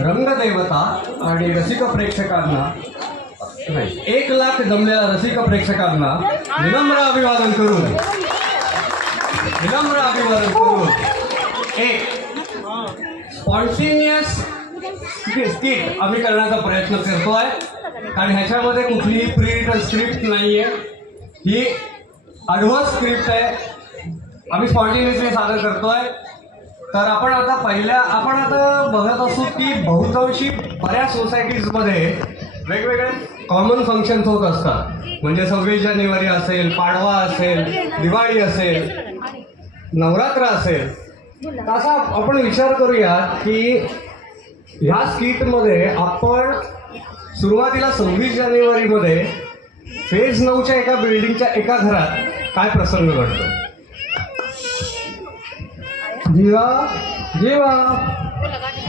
रंगदेवता आणि रसिक प्रेक्षकांना 1,00,000 जमलेल्या रसिक प्रेक्षकांना विनम्र अभिवादन करून एक स्पॉन्टेनियस स्किट आम्ही करण्याचा प्रयत्न करतोय. कारण ह्याच्यामध्ये कुठलीही प्री रिटन स्क्रिप्ट नाहीये, ही ॲडव्हान्स स्क्रिप्ट आहे. आम्ही स्पॉन्टेनियसली सादर करतोय. तर आपण आता बघत असू की बहुतांशी बऱ्याच सोसायटीजमध्ये वेगवेगळे कॉमन फंक्शन्स होत असतात. म्हणजे 26 जानेवारी असेल, पाडवा असेल, दिवाळी असेल, नवरात्र असेल. तसा आपण विचार करूया की ह्या स्किटमध्ये आपण सुरुवातीला 26 जानेवारीमध्ये फेज 9च्या एका बिल्डिंगच्या एका घरात काय प्रसंग घडतो. जीवा जीवा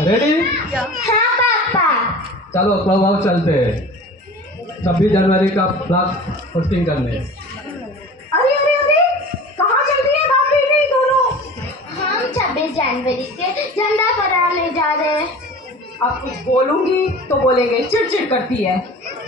रेडी? हाँ पापा. चलो क्लब हाउस चलते हैं, 26 जनवरी का फ्लैग होस्टिंग करने. अरे अरे अरे, कहाँ चल रही है बाप बेटे दोनों? हम 26 जनवरी से झंडा फहराने जा रहे हैं. अब कुछ बोलूंगी तो बोलेंगे चिड़चिड़ करती है.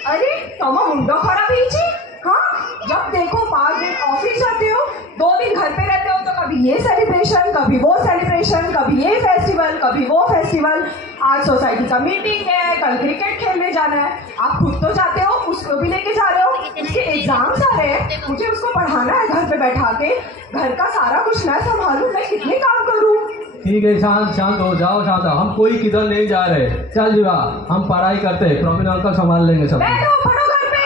अरे तमा मुंडो खराब है जी. हाँ, जब देखो 5 दिन ऑफिस जाते हो, 2 दिन घर पे रहते हो, तो कभी ये सेलिब्रेशन, कभी वो सेलिब्रेशन, कभी ये फेस्टिवल, कभी वो फेस्टिवल. आज सोसाइटी का मीटिंग है, कल क्रिकेट खेलने जाना है. आप खुद तो जाते हो, उसको भी लेके जा रहे हो. उसके एग्जाम्स आ रहे हैं, मुझे उसको पढ़ाना है घर पे बैठा के. घर का सारा कुछ मैं संभालूं, मैं कितने काम करूं. ठीक है, शांत हो जाओ, शांत हो. हम कोई किधर नहीं जा रहे. चल जीवा, हम पढ़ाई करते हैं, प्रवीण अंकल संभाल लेंगे सब. बैठो पढ़ो घर पे.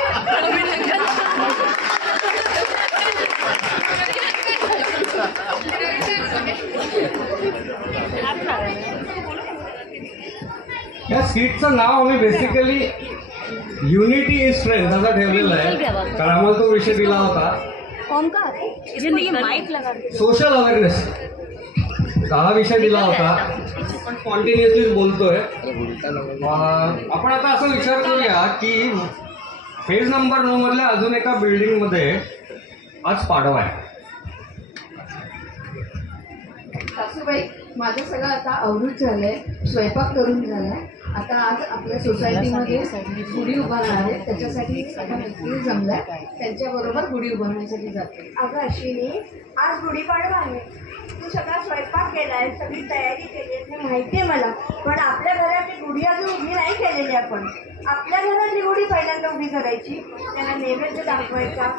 या स्किटचं नाव आम्ही बेसिकली युनिटी इज स्ट्रेंथ असं ठेवलेलं आहे. कारण आम्हाला तो विषय दिला होता कौन का? ये माइक लगा. Social awareness. हा विषय दिला होता. पण कॉन्टिन्युअसली बोलतोय. आपण आता असं विचार करूया की फेज नंबर 9 मधल्या अजून एका बिल्डिंगमध्ये आज पाडवा आहे. सासूबाई, माझं सगळं आता आवृत्त झालंय, स्वयंपाक करून झालाय. आता आज आपल्या सोसायटीमध्ये गुढी उभारणार आहे, त्याच्यासाठी सगळ्या मैत्रिणी जमल्या, त्यांच्याबरोबर गुढी उभारण्यासाठी जाते. अगं अश्विनी, आज गुढीपाडवा आहे. तू सगळा स्वयंपाक केलाय, सगळी तयारी केली आहे हे माहिती आहे मला. पण आपल्या घरातली गुढी अजून उभी नाही केलेली. आपण आपल्या घरातली गुढी पहिल्यांदा उभी करायची, त्यांना नैवेद्य दाखवायचा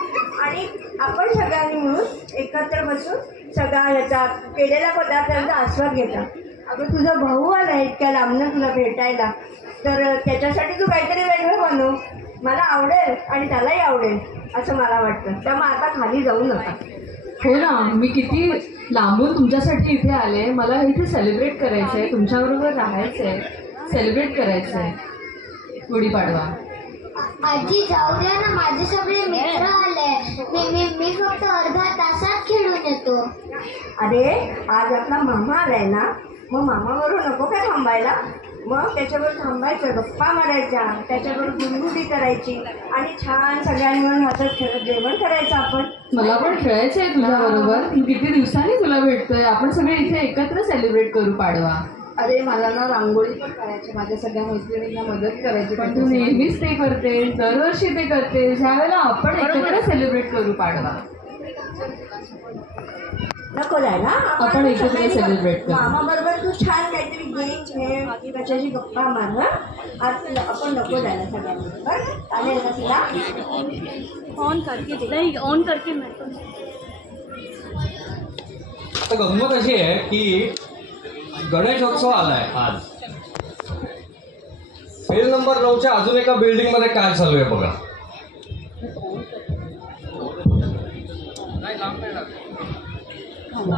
आणि आपण सगळ्यांनी मिळून एकत्र बसून सगळा ह्याचा केलेल्या पदार्थांचा आस्वाद घेता. अगं तुझा भाऊ आला इतक्या लांबनं तुला भेटायला, तर त्याच्यासाठी तू काहीतरी वेगळं बनव. मला आवडेल आणि त्यालाही आवडेल असं मला वाटतं. त्यामुळे आता खाली जाऊ नका. हो ना, मी किती लांबून तुमच्यासाठी इथे आले. मला इथे सेलिब्रेट करायचं आहे, तुमच्याबरोबर राहायचं आहे, सेलिब्रेट करायचं आहे गुढीपाडवा. आजी जाऊ द्या ना, माझे सगळे मित्र आले. मी फक्त अर्धा तासात खेळून येतो. अरे आज आपला मामा आलाय ना, मग मामाबरोबर नको काय थांबायला. मग त्याच्याबरोबर थांबायचं, गप्पा मारायच्या, त्याच्याबरोबर गुणगुणी करायची आणि छान सगळ्यांनी मिळून हसत खेळत जेवण करायचं. आपण मला पण खेळायचं आहे तुझ्याबरोबर. किती दिवसांनी तुला भेटतोय. आपण सगळे इथे एकत्र सेलिब्रेट करू पाडवा. अरे मला ना रांगोळी पण करायची, माझ्या सगळ्या मैत्रिणींना मदत करायची. पण तू नेहमीच ते करते, दरवर्षी ते करते. ह्यावेळेला आपण एकत्र सेलिब्रेट करू पाडवा. नको जायला, आपण एकत्र सेलिब्रेट करू. मामा बरोबर तू छान काहीतरी गेम खेळ, त्याच्याशी गप्पा मार. ना आज आपण नको जायला सगळ्यांबरोबर. चालेल ना तुला? ऑन करके नाही, ऑन करके तर गंमत अशी आहे की गणेशोत्सव आलाय आज. फेज नंबर 9च्या अजून एका बिल्डिंगमध्ये काय चालू आहे बघा.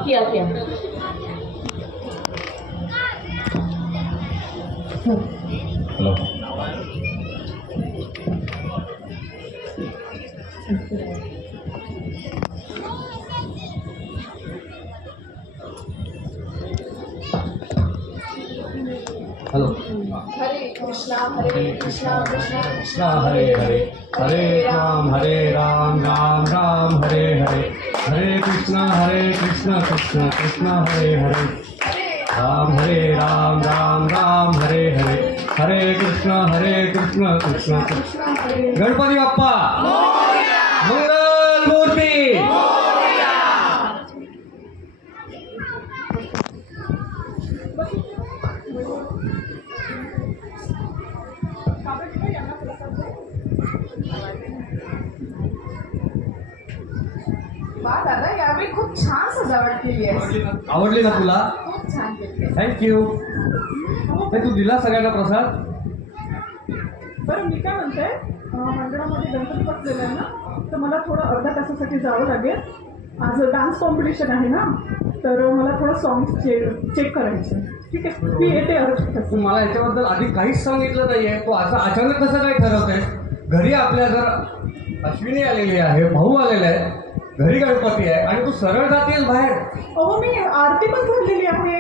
क्या क्या हॅलो. हॅलो. हरे कृष्णा हरे कृष्णा कृष्णा कृष्णा हरे हरे, हरे राम राम राम हरे हरे, हरे कृष्णा कृष्ण कृष्ण हरे हरे. राम राम राम हरे हरे, हरे कृष्ण कृष्ण कृष्ण. गणपती बाप्पा मंगल मूर्ती. वा दादा, यावेळी खूप छान सजावट केली आहे. आवडली ना तुला? खूप छान केली आहे. थँक्यू. तू दिला सगळ्यांना प्रसाद? बरं, मी काय म्हणते, मंडळामध्ये गणपती बसलेला आहे ना, तर मला थोडं अर्ध्या तासासाठी जावं लागेल. आज डान्स कॉम्पिटिशन आहे ना, तर मला थोडं सॉंग चेक करायचे. ठीक आहे, मी येते अर्ध्या तासात. तू मला याच्याबद्दल आधी काहीच सांगितलं नाहीये. तू असं अचानक कसं काय ठरवतेस? घरी आपल्या जर अश्विनी आलेली आहे, भाऊ आलेला आहे, घरी गणपती आहे आणि तू सरळ जातेस बाहेर. अहो, मी आरती पण झालेली आहे,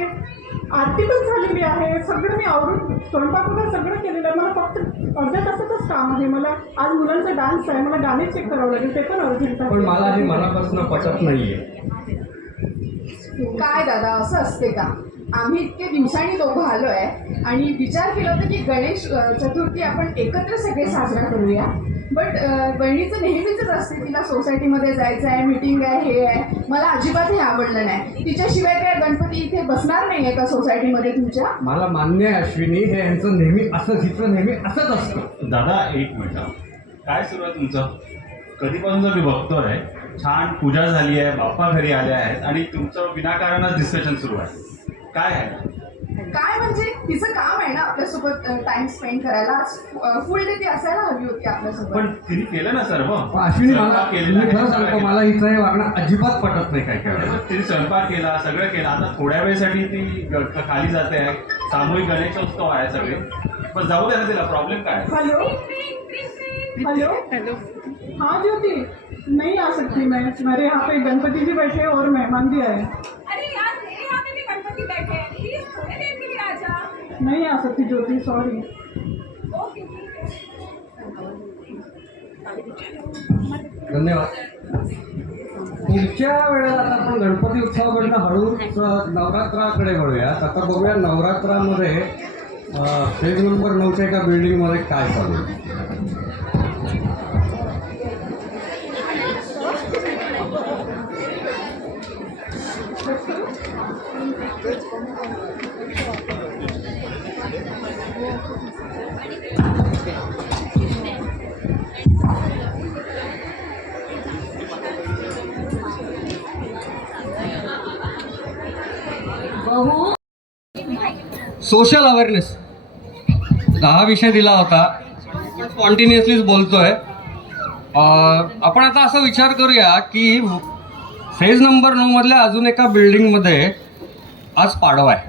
सगळं मी आवरून स्वयंपाक वगैरे सगळं केलेलं आहे. मला फक्त अर्ध्या तासातच काम आहे. मला आज मुलांचा डान्स आहे, मला गाणे चेक करावं लागेल, ते पण अर्जंट आहे. पण मला हे मनापासून पटत नाहीये. काय दादा, असं असते का? आम्ही इतके दिवसांनी दोघं आलो आहे आणि विचार केला होता की गणेश चतुर्थी आपण एकत्र सगळे साजरा करूया. बट बहिणीचं नेहमीच असते, तिला सोसायटीमध्ये जायचं आहे, मीटिंग आहे, हे आहे. मला अजिबात हे आवडलं नाही. तिच्याशिवाय काय गणपती इथे बसणार नाही आहे का सोसायटीमध्ये तुमच्या? मला मान्य आहे अश्विनी, हे यांचं नेहमी असं, चित्र नेहमी असंच असतं. दादा एक मिनिट, काय सुरू आहे तुमचं? कधीपासून मी बघतोय छान पूजा झाली आहे, बाप्पा घरी आले आहेत आणि तुमचं विनाकारणच डिस्कशन सुरू आहे. काय आहे? काय म्हणजे तिचं काम आहे ना आपल्यासोबत टाइम स्पेंड करायला. फुल डे ती असायला हवी होती आपल्यासोबत. पण तिने केलं ना सर्व. पण अश्विनी, मला स्वयंपाक केलेला मी आहे, खरं सगळं सांगतो, केलं. मला हिचं हे वागणं अजिबात पटत नाही. काय काय तिने स्वयंपाक केला, सगळं केलं. आता थोड्या वेळेसाठी ती खाली जाते आहे. सामूहिक गणेशोत्सव आहे सगळे. पण जाऊ दे ना, तिला प्रॉब्लेम काय? Hello hello. हाँ ज्योति, नहीं आ सकती मैं. मेरे यहाँ पे गणपति जी बैठे हैं और मेहमान भी आए. अरे यार, मेरे यहाँ पे भी गणपति बैठे हैं, प्लीज थोड़ी देर के लिए आ जा. नहीं आ सकती ज्योति, सॉरी. ओके, धन्यवाद. पुढच्या वेळेला आता आपण गणपती उत्सवाकडनं हळूच नवरात्राकडे वळूयात. आता बघूया नवरात्रामध्ये पेज नंबर 9च्या एका बिल्डिंगमध्ये काय चालू आहे. सोशल अवेअरनेस हा विषय दिला होता. कॉन्टिन्युअसलीच बोलतोय. आपण आता असा विचार करूया की फेज नंबर 9 मधल्या अजून एका बिल्डिंगमध्ये आज पाडवा आहे.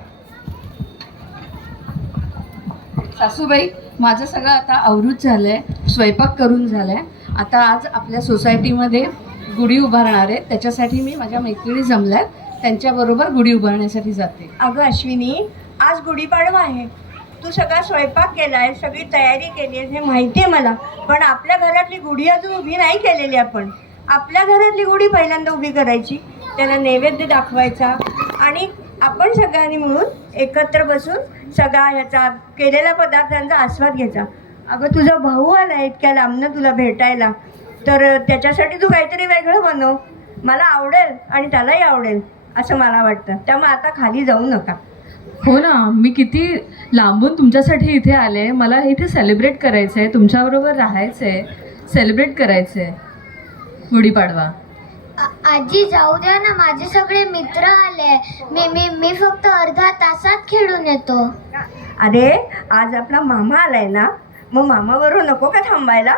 सासूबाई, माझं सगळं आता आवरूच झालं आहे, स्वयंपाक करून झाला आहे. आता आज आपल्या सोसायटीमध्ये गुढी उभारणार आहे, त्याच्यासाठी मी माझ्या मैत्रिणी जमल्यात, त्यांच्याबरोबर गुढी उभारण्यासाठी जाते. अगं अश्विनी, आज गुढीपाडवा आहे. तू सगळा स्वयंपाक केला आहे, सगळी तयारी केली आहे, हे माहिती आहे मला. पण आपल्या घरातली गुढी अजून उभी नाही केलेली. आपण आपल्या घरातली गुढी पहिल्यांदा उभी करायची, त्याला नैवेद्य दाखवायचा आणि आपण सगळ्यांनी मिळून एकत्र बसून सगळा ह्याचा केलेल्या पदार्थांचा आस्वाद घ्यायचा. अगं तुझा भाऊ आला इतक्या लांबनं तुला भेटायला, तर त्याच्यासाठी तू काहीतरी वेगळं बनव. मला आवडेल आणि त्यालाही आवडेल असं मला वाटतं. त्यामुळे आता खाली जाऊ नका. हो ना, मी किती लांबून तुमच्यासाठी इथे आले. मला इथे सेलिब्रेट करायचं आहे, तुमच्याबरोबर राहायचं आहे, सेलिब्रेट करायचं आहे गुढीपाडवा. आजी जाऊ द्या ना, माझे सगळे मित्र आले. मी फक्त अर्ध्या तासात खेळून येतो. अरे आज आपला मामा आलाय ना, मग मामाबरोबर नको का थांबायला?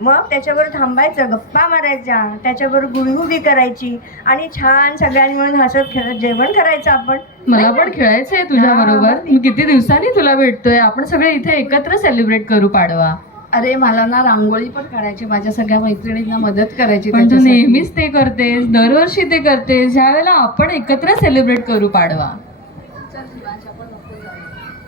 मग त्याच्याबरोबर थांबायचं, गप्पा मारायच्या, त्याच्याबरोबर गुढी करायची आणि छान सगळ्यांनी मिळून हसत खेळत जेवण करायचं. आपण मला पण खेळायचं आहे तुझ्या बरोबर. मी किती दिवसांनी तुला भेटतोय. आपण सगळे इथे एकत्र सेलिब्रेट करू पाडवा. अरे मला ना रांगोळी पण काढायची, माझ्या सगळ्या मैत्रिणींना मदत करायची. पण तू त्याच्यासाठी. नेहमीच ते करतेस, दरवर्षी ते करतेस. ज्यावेळेला आपण एकत्र सेलिब्रेट करू पाडवा.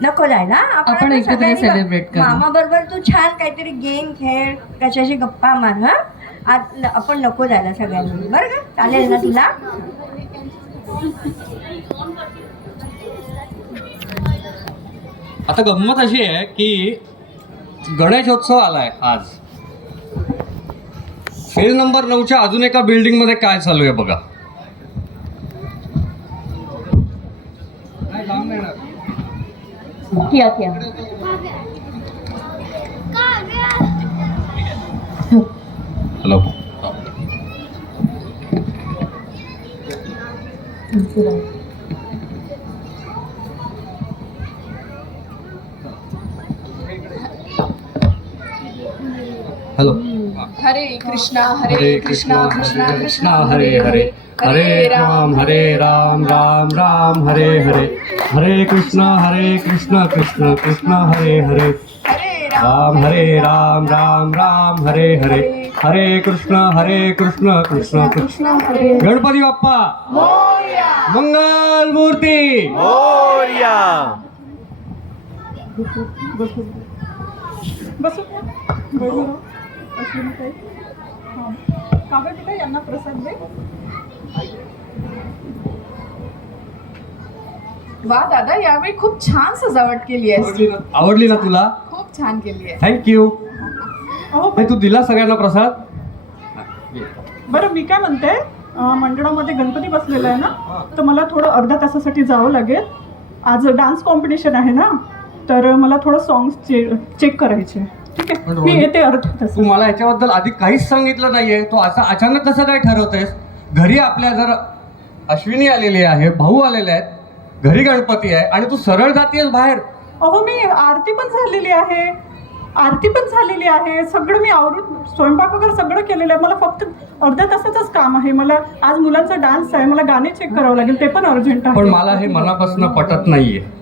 नको जायला, आपण एकत्र सगळ्यांनी celebrate करू. मामा बरोबर तू छान काहीतरी गेम खेळ, कशाशी गप्पा मार. हा आज आपण नको जायला सगळ्यांनी, बरं का? चालेल ना तुला? आता गंमत अशी आहे की गणेशोत्सव आलाय आज. फेज नंबर 9च्या अजून एका बिल्डिंग मध्ये काय चालू आहे बघा. क्या क्या हॅलो. हॅलो. हरे कृष्णा हरे कृष्णा कृष्णा कृष्णा हरे हरे हरे राम राम राम हरे हरे हरे कृष्णा कृष्णा कृष्णा हरे हरे राम राम हरे हरे हरे कृष्णा कृष्णा कृष्णा गणपती बाप्पा मंगल मूर्ती. बसू का? बरोबर. अश्विनीताई. हां. काव्यताई यांना प्रसाद दे. वा दादा, यावेळी खूप छान सजावट केली आहे. आवडली ना तुला? खूप छान केली आहे. थँक्यू. अहो तू दिला सगळ्यांना प्रसाद. बरं, मी काय म्हणते, मंडळामध्ये गणपती बसलेला आहे ना, तर मला थोडं अर्ध्या तासासाठी जावं लागेल. आज डान्स कॉम्पिटिशन आहे ना, तर मला थोडं सॉंग्स चेक करायचे. ठीक आहे, पण मी रोहित, येते अर्ध्या तास. तू मला याच्याबद्दल आधी काहीच सांगितलं नाहीये. तू असं अचानक कसं काय ठरवतेस? घरी आपल्या जर अश्विनी आलेली आहे, भाऊ आलेले आहेत, घरी गणपती आहे आणि तू सरळ जातीयस बाहेर. अहो, मी आरती पण झालेली आहे, सगळं मी आवरून स्वयंपाक वगैरे सगळं केलेलं आहे. मला फक्त अर्ध्या तासाचंच काम आहे. मला आज मुलांचा डान्स आहे, मला गाणे चेक करावं लागेल, ते पण अर्जंट आहे. पण मला हे मनापासून पटत नाहीये.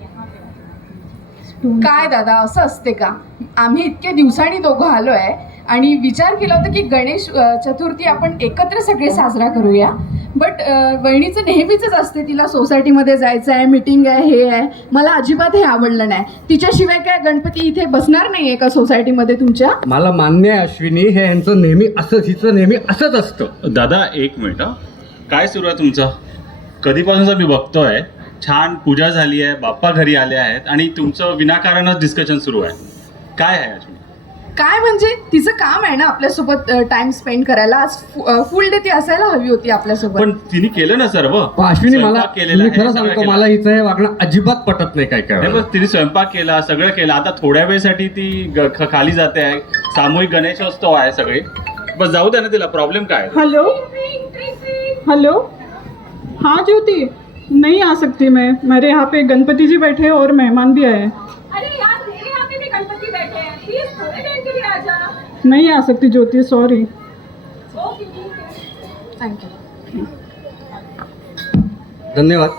काय दादा, असं असते का? आम्ही इतके दिवसांनी दोघं आलो आहे आणि विचार केला होता की गणेश चतुर्थी आपण एकत्र सगळे साजरा करूया. बट वहिनीचं नेहमीच असते, तिला सोसायटीमध्ये जायचं आहे, मीटिंग आहे, हे आहे. मला अजिबात हे आवडलं नाही. तिच्याशिवाय काय गणपती इथे बसणार नाही आहे का सोसायटीमध्ये तुमच्या? मला मान्य आहे अश्विनी, हे यांचं नेहमी असंच, हिचं नेहमी असंच असतं. दादा एक मिनिट हं. काय सुरू आहे तुमचं? कधीपासूनच मी बघतोय छान पूजा झाली आहे, बाप्पा घरी आले आहेत आणि तुमचं विनाकारणच डिस्कशन सुरू आहे. काय आहे अश्विनी? काय म्हणजे तिचं काम आहे ना आपल्यासोबत टाइम स्पेंड करायला. आज फुल डे ती असायला हवी होती आपल्यासोबत. पण तिने केलं ना सर्व. पण अश्विनी, मला स्वयंपाक केलेला मी आहे, खरं सगळं सांगतो, केलं. मला हिचं हे वागणं अजिबात पटत नाही. काय नाही, काय बस तिने स्वयंपाक केला, सगळं केलं. आता थोड्या वेळसाठी ती खाली जाते आहे. सामूहिक गणेशोत्सव आहे सगळे. बस जाऊ द्या ना तिला. प्रॉब्लेम काय आहे? हेलो. हाँ ज्योति, नहीं आ सकती मैं. मेरे यहाँ पे गणपति जी बैठे हैं और मेहमान भी आए हैं. अरे यार, मेरे यहाँ पे भी गणपति बैठे हैं, प्लीज थोड़े देर के लिए आ जा. नहीं आ सकती ज्योति, सॉरी. थँक्यू. धन्यवाद.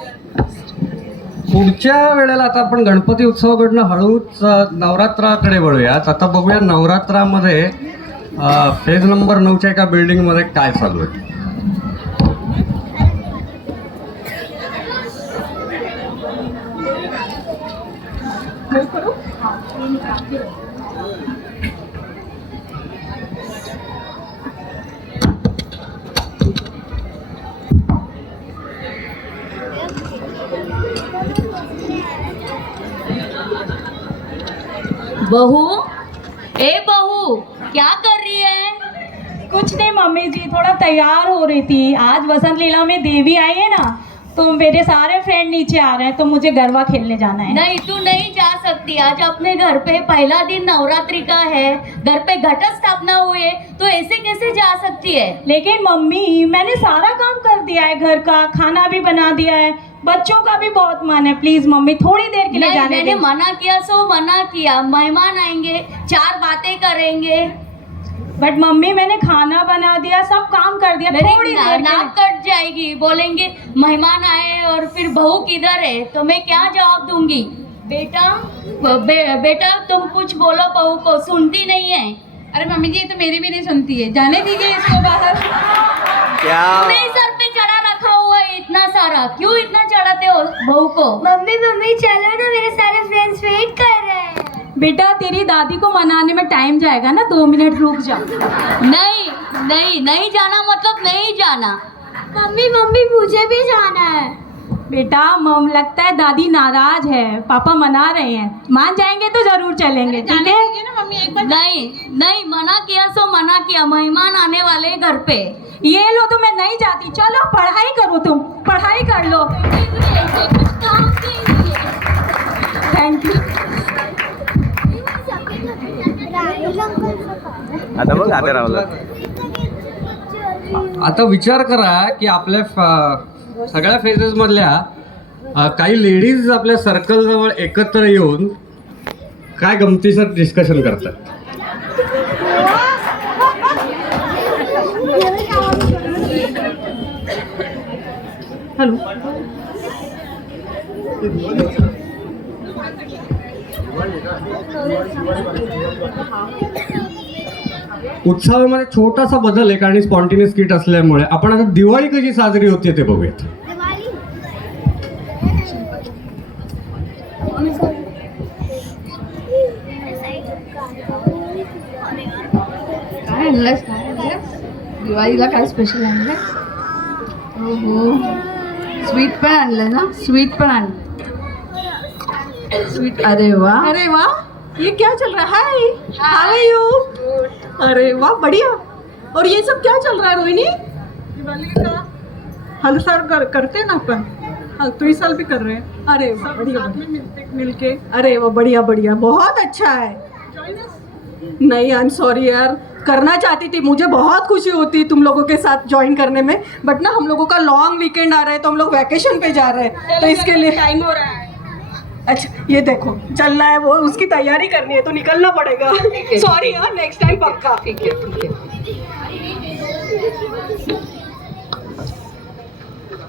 पुढच्या वेळेला आता आपण गणपती उत्सवाकडनं हळूच नवरात्राकडे वळूयात. आता बघूया नवरात्रामध्ये फेज नंबर 9च्या एका बिल्डिंगमध्ये काय चालू आहे. बहू, ए बहू, क्या कर रही है? कुछ नहीं मम्मी जी, थोड़ा तैयार हो रही थी. आज वसंत लीला में देवी आई है ना, तो मेरे सारे फ्रेंड नीचे आ रहे हैं, तो मुझे गरबा खेलने जाना है. नहीं, तू नहीं जा सकती. आज अपने घर पे पहला दिन नवरात्रि का है, घर पे घट स्थापना हुई, तो ऐसे कैसे जा सकती है? लेकिन मम्मी, मैंने सारा काम कर दिया है, घर का खाना भी बना दिया है, बच्चों का भी बहुत मन है. प्लीज मम्मी, थोड़ी देर के लिए नहीं, जाने मैंने दो. मना किया सो मना किया. मेहमान आएंगे, 4 बातें करेंगे. बट मम्मी, मैंने खाना बना दिया, सब काम कर दिया. मेरी थोड़ी देर के नाक कट जाएगी. बोलेंगे मेहमान आए और फिर बहू किधर है, तो मैं क्या जवाब दूंगी? बेटा तुम कुछ बोलो, बहू को सुनती नहीं है. अरे मम्मी जी, ये तो मेरी भी नहीं सुनती है. जाने दीजिए इसको बाहर. नहीं, सर पे चढ़ा रखा हुआ है इतना सारा. क्यों इतना चढ़ाते हो बहू को? मम्मी मम्मी चलो ना, मेरे सारे फ्रेंड्स वेट कर रहे हैं. बेटा, तेरी दादी को मनाने में टाइम जाएगा ना, 2 मिनट रुक जा. नहीं नहीं, नहीं जाना मतलब नहीं जाना. मम्मी मम्मी, मुझे भी जाना है. बेटा मम लगता है दादी नाराज है, पापा मना रहे हैं, मान जाएंगे तो जरूर चलेंगे, ठीक है? नहीं नहीं, मना किया सो मना किया, मेहमान आने वाले हैं घर पे। ये लो तो मैं नहीं जाती, चलो पढ़ाई करो, तुम पढ़ाई कर लो। कुछ काम कीजिए। Thank you. आता बघ आता राहुल आता विचार करा की आपल्या सगळ्या फेजेस मधल्या काही लेडीज आपल्या सर्कल जवळ एकत्र येऊन काय गमतीशीर डिस्कशन करतात. हॅलो. उत्सवामध्ये छोटासा बदल आहे कारण स्पॉन्टेनियस किट असल्यामुळे. आपण आता दिवाळी कशी साजरी होते ते बघूयात. काय आणलंस दिवाळीला? काय स्पेशल आणलं? हो, स्वीट पण आणलं ना? स्वीट पण आणलं. स्वीट, अरे वाह. अरे वाह, ये क्या चल रहा है? हाउ आर यू? अरे वाह, बढ़िया. और ये सब क्या चल रहा है रोहिणी? दिवाली का हर साल करते हैं ना अपन. हाँ, तो इस साल भी कर रहे हैं. अरे वाह, बढ़िया मिलके. अरे वाह, बढ़िया बढ़िया, बहुत अच्छा है. नहीं, आई एम सॉरी यार, करना चाहती थी, मुझे बहुत खुशी होती तुम लोगों के साथ ज्वाइन करने में, बट ना हम लोगों का लॉन्ग वीकेंड आ रहा है तो हम लोग वैकेशन पे जा रहे हैं, तो इसके लिए टाइम हो रहा है. अच्छा, ये देखो चलना है, वो उसकी तैयारी करनी है तो निकलना पड़ेगा. सॉरी हाँ, नेक्स्ट टाइम पक्का. ठीक है ठीक है.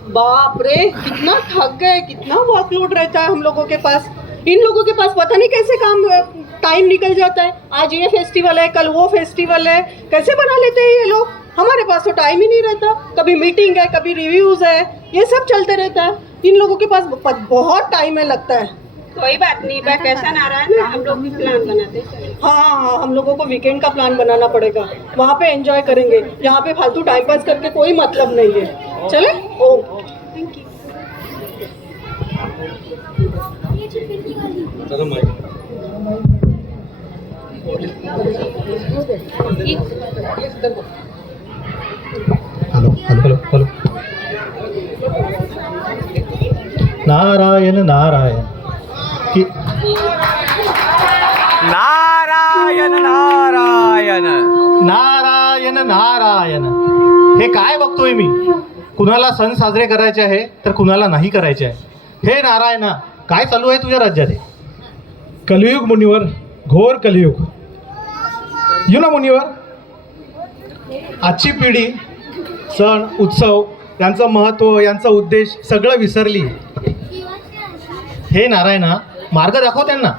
बाप रे, कितना थक गए, कितना वर्कलोड रहता है हम लोगों के पास. इन लोगों के पास पता नहीं कैसे टाइम निकल जाता है. आज ये फेस्टिवल है, कल वो फेस्टिवल है, कैसे बना लेते हैं ये लोग. हमारे पास तो टाइम ही नहीं रहता. कभी मीटिंग है, कभी रिव्यूज है, ये सब चलते रहता है. इन लोगों के पास बहुत टाइम है लगता है. कोई बात नहीं, वैकेशन आ रहा है ना, हम लोग भी प्लान बनाते हैं. हाँ, हम लोगों को वीकेंड का प्लान बनाना पड़ेगा. वहाँ पे एंजॉय करेंगे, यहाँ पे फालतू टाइम पास करके कोई मतलब नहीं है. चले. Oh thank hello hello hello. Narayan Narayan की नारायण नारायण नारायण नारायण. हे काय बघतोय मी? कुणाला सण साजरे करायचे आहे तर कुणाला नाही करायचे आहे. हे नारायणा, काय चालू आहे तुझ्या राज्यात? कलियुग मुनिवर, घोर कलियुग. यू नो मुनिवर, आजची पिढी सण उत्सव यांचं महत्त्व, यांचा उद्देश सगळं विसरली. हे नारायणा, मार्ग दाखव त्यांना.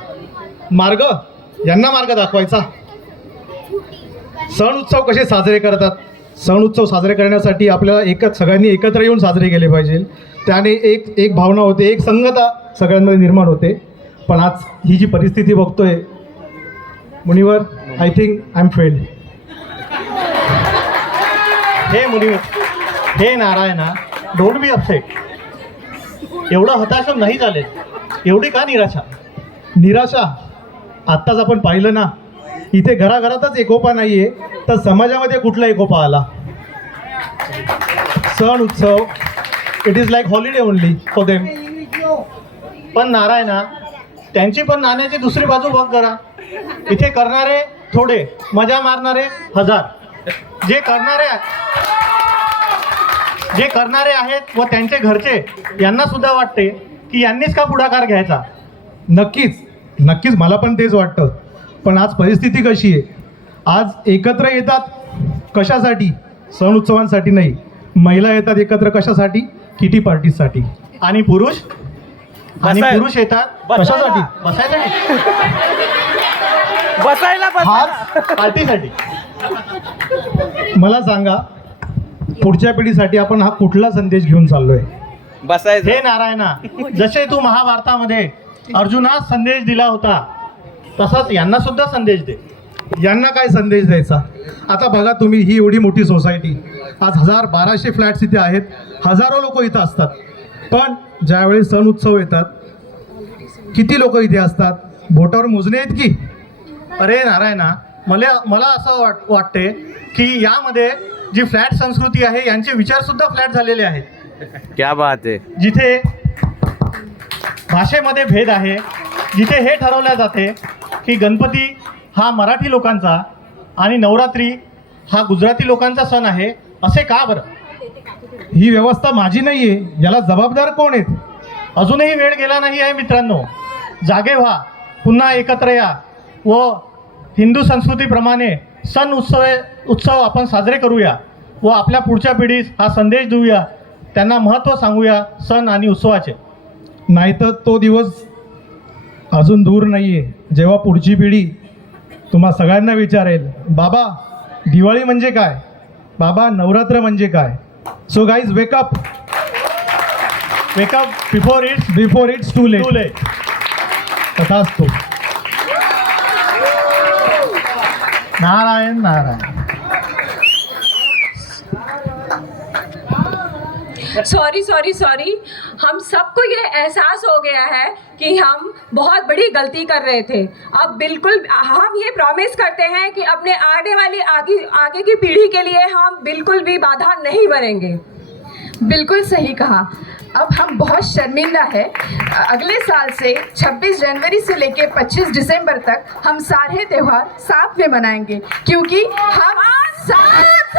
मार्ग, यांना मार्ग दाखवायचा. सण उत्सव कसे साजरे करतात? सण उत्सव साजरे करण्यासाठी आपल्याला सगळ्यांनी एकत्र येऊन साजरे केले पाहिजे. त्याने एक भावना होते, एक संगता सगळ्यांमध्ये निर्माण होते. पण आज ही जी परिस्थिती बघतोय मुनिवर, I think I am failed. हे मुनिवर, हे नारायणा, डोंट बी अपसेट. एवढं हताश नाही झाले. एवढी का निराशा? निराशा आत्ताच आपण पाहिलं ना, इथे घराघरातच एकोपा नाही आहे, तर समाजामध्ये कुठला एकोपा आला? सण उत्सव, it is like holiday only for them. पण नारायणा, त्यांची पण नाण्याची दुसरी बाजू बघ जरा. इथे करणारे थोडे, मजा मारणारे हजार. जे करणारे आहेत व त्यांचे घरचे, यांना सुद्धा वाटते की यांनीच का पुढाकार घ्यायचा. नक्कीच मला पण तेच वाटतं. पण आज परिस्थिती कशी आहे? आज एकत्र येतात कशासाठी? सण उत्सवांसाठी नाही. महिला येतात एकत्र कशासाठी? किटी पार्टीसाठी. आणि पुरुष येतात कशासाठी? बसायला पार्टीसाठी. मला सांगा, पुढच्या पिढीसाठी आपण हा कुठला संदेश घेऊन चाललोय? बसायचं. हे नारायणा, जसे तू महाभारतामध्ये अर्जुनास संदेश दिला होता, तसाच यांना सुद्धा संदेश दे. यांना काय संदेश द्यायचा? आता बघा तुम्ही, ही एवढी मोठी सोसायटी, आज 1200 फ्लॅट्स इथे आहेत, हजारो लोक इथं असतात. पण ज्यावेळी सण उत्सव येतात किती लोक इथे असतात बोटावर मोजणे आहेत की. अरे नारायणा, मला असं वाटते की यामध्ये जी फ्लॅट संस्कृती आहे यांचे विचार सुद्धा फ्लॅट झालेले आहेत. क्या बात आहे. जिथे भाषेमध्ये भेद आहे, जिथे हे ठरवल्या जाते की गणपती हा मराठी लोकांचा आणि नवरात्री हा गुजराती लोकांचा सण आहे, असे का बरं? ही व्यवस्था माझी नाही आहे, याला जबाबदार कोण आहेत? अजूनही वेळ गेला नाही आहे मित्रांनो, जागे व्हा, पुन्हा एकत्र या व हिंदू संस्कृतीप्रमाणे सण उत्सव आपण साजरे करूया व आपल्या पुढच्या पिढीस हा संदेश देऊया, त्यांना महत्त्व सांगूया सण आणि उत्सवाचे. नाहीतर तो दिवस अजून दूर नाही आहे जेव्हा पुढची पिढी तुम्हा सगळ्यांना विचारेल, बाबा दिवाळी म्हणजे काय, बाबा नवरात्र म्हणजे काय. So guys wake up before it's too late. तसाच तो. नारायण नारायण. सॉरी, हम सबको ये एहसास हो गया है कि हम बहुत बड़ी गलती कर रहे थे. अब बिल्कुल हम ये प्रॉमिस करते हैं कि अपने आने वाली आगे की पीढ़ी के लिए हम बिल्कुल भी बाधा नहीं बनेंगे. बिल्कुल सही कहा. अब हम बहुत शर्मिंदा है. अगले साल से 26 जनवरी से लेकर 25 दिसंबर तक हम सारे त्यौहार साथ में मनाएंगे, क्योंकि हम साथ